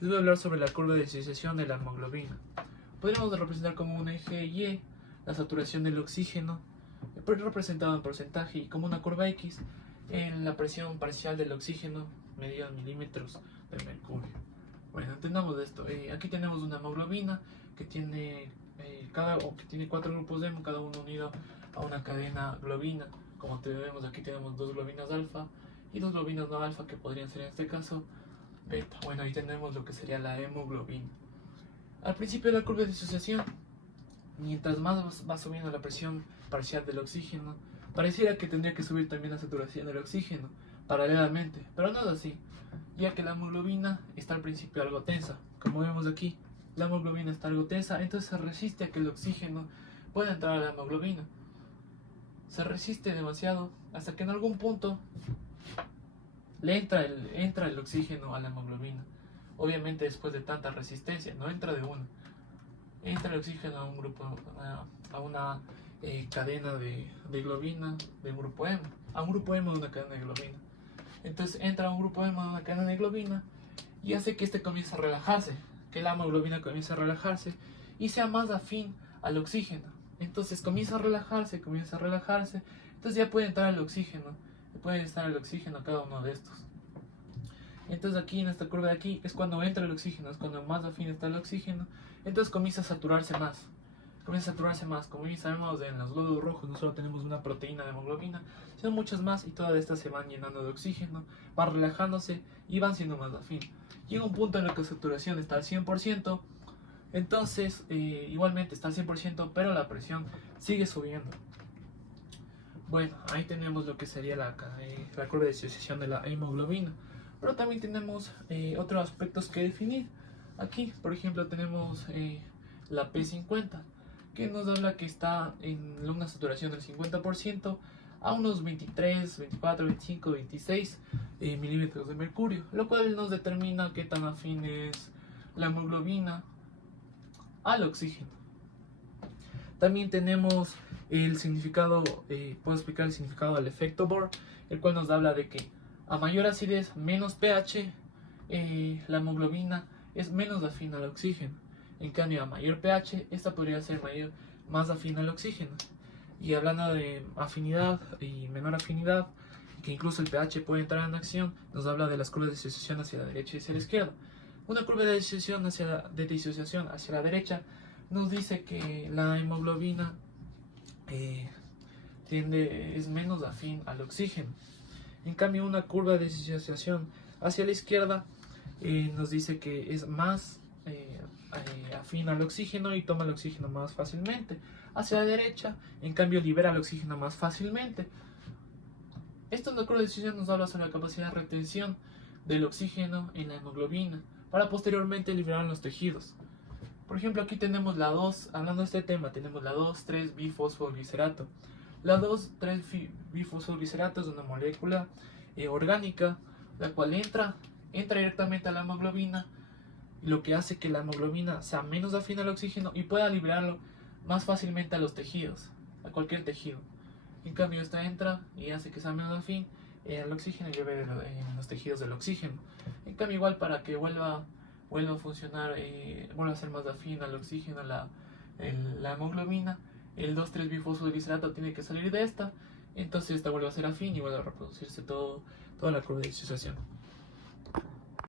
Les voy a hablar sobre la curva de disociación de la hemoglobina. Podríamos representar como un eje Y la saturación del oxígeno, representado en porcentaje, y como una curva X en la presión parcial del oxígeno medida en milímetros de mercurio. Bueno, entendamos esto. Aquí tenemos una hemoglobina que tiene, que tiene 4 grupos de hemo, cada uno unido a una cadena globina. Como vemos, aquí tenemos 2 globinas alfa y 2 globinas no alfa, que podrían ser en este caso beta. Bueno, ahí tenemos lo que sería la hemoglobina. Al principio de la curva de disociación, mientras más va subiendo la presión parcial del oxígeno, pareciera que tendría que subir también la saturación del oxígeno paralelamente, pero no es así, ya que la hemoglobina está al principio algo tensa. Como vemos aquí, la hemoglobina está algo tensa, entonces se resiste a que el oxígeno pueda entrar a la hemoglobina. Se resiste demasiado hasta que en algún punto le entra el oxígeno a la hemoglobina. Obviamente después de tanta resistencia, no entra de una. Entra el oxígeno a un grupo, a una cadena de globina de un grupo hemo, a un grupo hemo de una cadena de globina. Entonces entra a un grupo hemo de una cadena de globina y hace que este comience a relajarse, que la hemoglobina comience a relajarse y sea más afín al oxígeno. Entonces comienza a relajarse, entonces ya puede entrar el oxígeno, puede estar el oxígeno a cada uno de estos. Entonces aquí en esta curva de aquí es cuando entra el oxígeno, es cuando más afín está el oxígeno, entonces comienza a saturarse más. Como bien sabemos, en los glóbulos rojos no solo tenemos una proteína de hemoglobina, sino muchas más, y todas estas se van llenando de oxígeno, van relajándose y van siendo más afín. Llega un punto en el que la saturación está al 100%, entonces igualmente está al 100%, pero la presión sigue subiendo. Bueno, ahí tenemos lo que sería la curva de disociación de la hemoglobina. Pero también tenemos otros aspectos que definir. Aquí, por ejemplo, tenemos la P50, que nos habla que está en una saturación del 50% a unos 23, 24, 25, 26 milímetros de mercurio, lo cual nos determina qué tan afín es la hemoglobina al oxígeno. También tenemos el significado, puedo explicar el significado del efecto Bohr, el cual nos habla de que a mayor acidez, menos pH, la hemoglobina es menos afín al oxígeno. En cambio, a mayor pH, esta podría ser más afín al oxígeno. Y hablando de afinidad y menor afinidad, que incluso el pH puede entrar en acción, nos habla de las curvas de disociación hacia la derecha y hacia la izquierda. Una curva de disociación hacia la derecha nos dice que la hemoglobina es menos afín al oxígeno. En cambio, una curva de disociación hacia la izquierda nos dice que es más afín al oxígeno y toma el oxígeno más fácilmente. Hacia la derecha, en cambio, libera el oxígeno más fácilmente. Esta curva de disociación nos habla sobre la capacidad de retención del oxígeno en la hemoglobina para posteriormente liberar en los tejidos. Por ejemplo, aquí tenemos la 2, hablando de este tema, tenemos la 2,3-bifosfoglicerato. La 2,3-bifosfoglicerato es una molécula orgánica, la cual entra directamente a la hemoglobina, lo que hace que la hemoglobina sea menos afín al oxígeno y pueda liberarlo más fácilmente a los tejidos, a cualquier tejido. En cambio, esta entra y hace que sea menos afín al oxígeno y libere en los tejidos del oxígeno. En cambio, igual para que vuelva a funcionar, vuelve a ser más afín al oxígeno la hemoglobina, el 2,3-bifosfoglicerato tiene que salir de esta, entonces esta vuelve a ser afín y vuelve a reproducirse toda la curva de disociación.